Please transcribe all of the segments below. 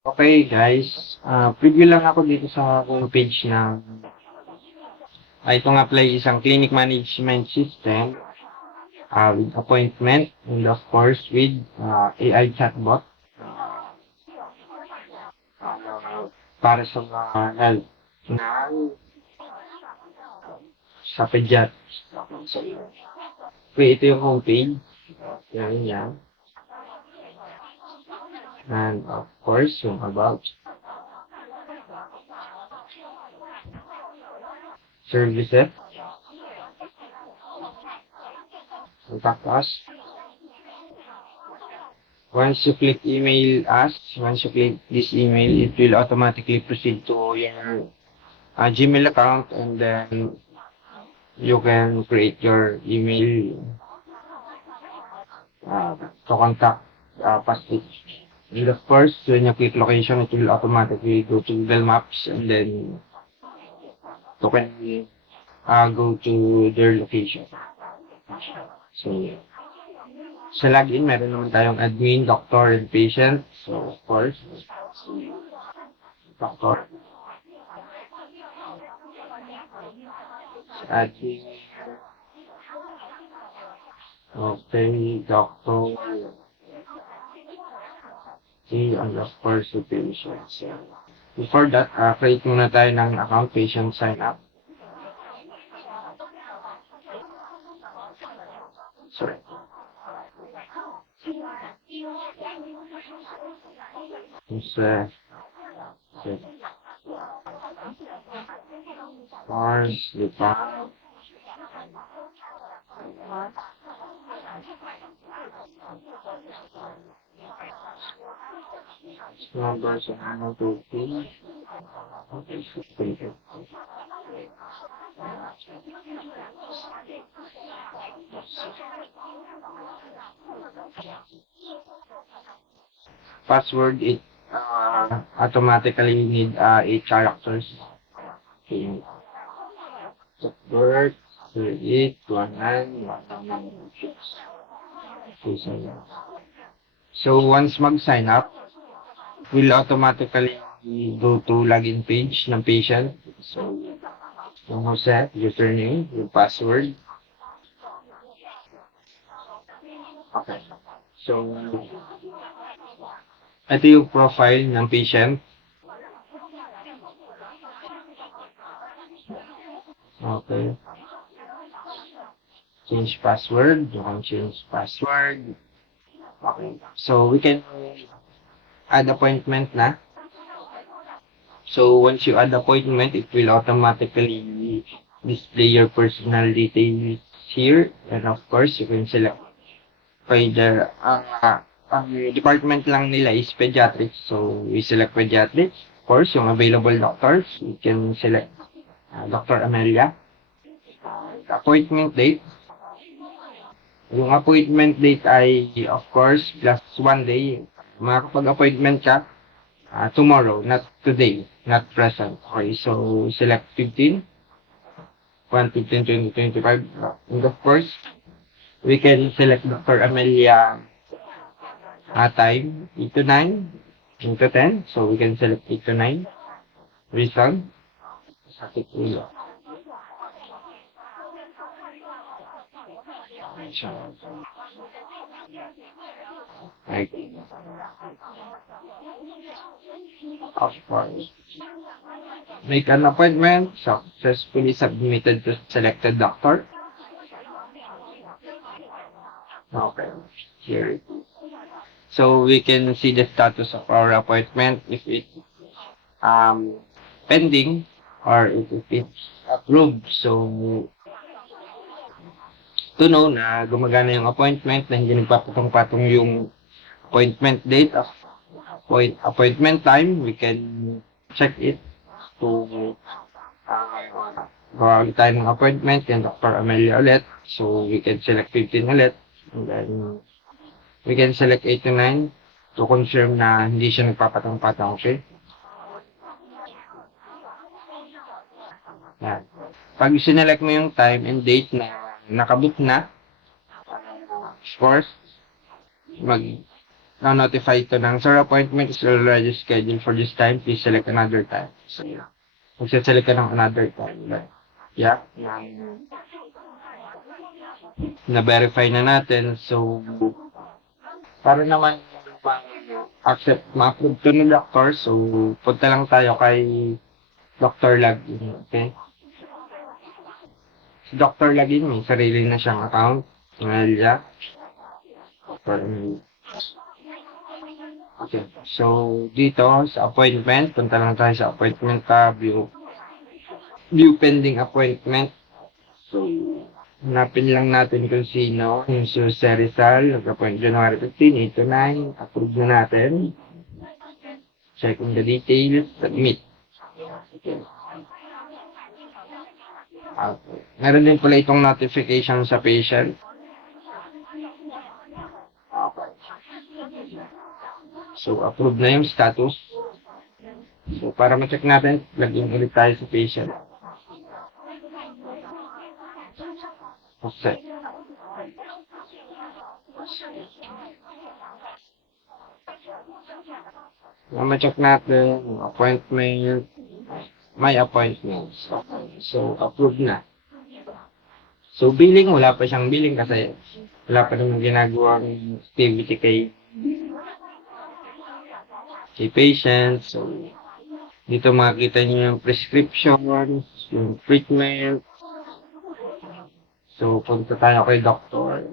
Okay guys, preview lang ako dito sa homepage ng itong Apply isang clinic management system with appointment and of course with AI chatbot uh, para sa mga health na sa pediatrics. So, okay, ito yung homepage. Yan, yan. And of course, yung about services, contact us. Once you click email us, once you click this email, it will automatically proceed to your Gmail account, and then you can create your email to contact Pastic. And of course, when you click location, it will automatically go to Google Maps, and then you can go to their location. So, sa login, meron naman tayong admin, doctor, and patient. So, of course, doctor, admin, okay, doctor, okay, and of course, the patient. So, before that, create muna tayo ng account, patient sign up. Sorry. Sa Mars, di ba? Number sa ano to be. Password, it automatically need 8 characters. Okay. Birth, 38, 19, 196. So once mag-sign up, will automatically go to login page ng patient. So, yung Jose, username, yung password. Okay. So, ito yung profile ng patient. Okay. Change password. You can change password. Okay. So, we can add appointment na. So, once you add appointment, it will automatically display your personal details here. And of course, you can select either ang department lang nila is pediatrics. So, we select pediatrics. Of course, yung available doctors, we can select Dr. Amelia. Appointment date. Yung appointment date ay, of course, plus 1 day. Makakapag-appointment ka tomorrow, not today, not present. Okay, so select 15, 1/15, 2025. And of course, we can select Dr. Amelia time, 8 to 9, 8 to 10. So we can select 8 to 9. Reason, sakit ulo. Like, of course. Make an appointment, successfully submitted to selected doctor. Okay, here it is. So we can see the status of our appointment, if it's pending or if it's approved. So to know na gumagana yung appointment, na hindi nagpapatong-patong yung appointment date of appointment time, we can check it to gawag tayo ng appointment kay Dr. Amelia ulit. So we can select 15 ulit, and then we can select 8 to 9 to confirm na hindi siya nagpapatong-patong. Okay? Yan. Pag sinelect mo yung time and date na nakabook na, of course, na-notify ito ng, "Sir, appointment is already scheduled for this time. Please select another time." So, magse-select ka ng another time. Like, yeah. Na-verify na natin. So, para naman accept, ma-approve to ng doctor. So, punta lang tayo kay Dr. Lagin. Okay? Si Dr. Lagin, may sarili na siyang account. Yeah. Okay. So, dito sa appointment, punta lang tayo sa appointment tab, view pending appointment. So, hanapin lang natin kung sino. Yung si Jose Rizal, nag-appoint January 15, 8 to 9. Approve na natin. Checking the details. Submit. Okay. Meron din pala itong notification sa patient. So, approve na yung status. So, para ma-check natin, login ulit tayo sa patient. Okay. Ma-check natin, appointment, my appointments. Okay. So, approve na. So, billing, wala pa siyang billing kasi wala pa naman ginagawang activity kay patient. So, dito makikita niyo yung prescription, yung treatment. So, punta tayo kay doctor.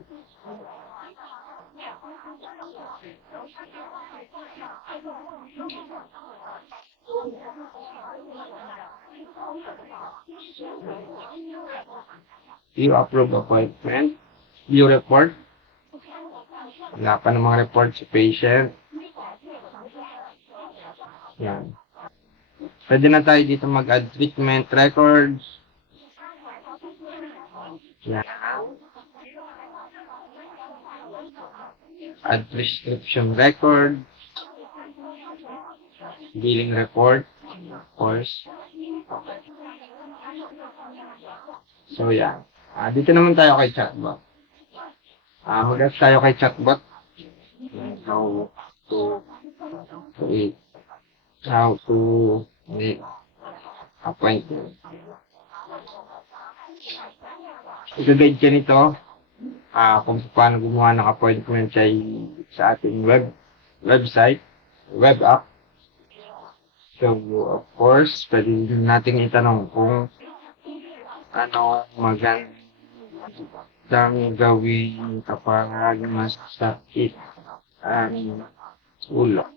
You approve appointment. View report. Wala pa namang report sa patient. Yan. Pwede na tayo dito mag-add treatment records. Yan. Add prescription record. Billing report. Of course. So, yan. Dito naman tayo kay chatbot. Mag-add tayo kay chatbot. How to make appointment. I-guide ka nito kung paano gumawa ng appointment sa ating website, web app. So, of course, pwede natin itanong kung ano magandang gawin kapag masakit ang ulo.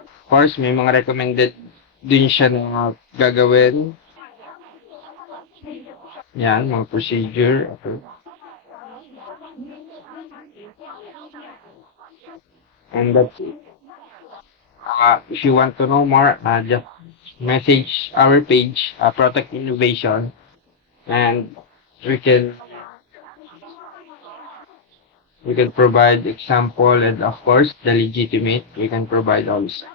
Of course, may mga recommended din siya na gagawin. Yan, mga procedure. Okay. And that's it. If you want to know more, just message our page, Protect Innovation, and we can provide example, and of course the legitimate we can provide also.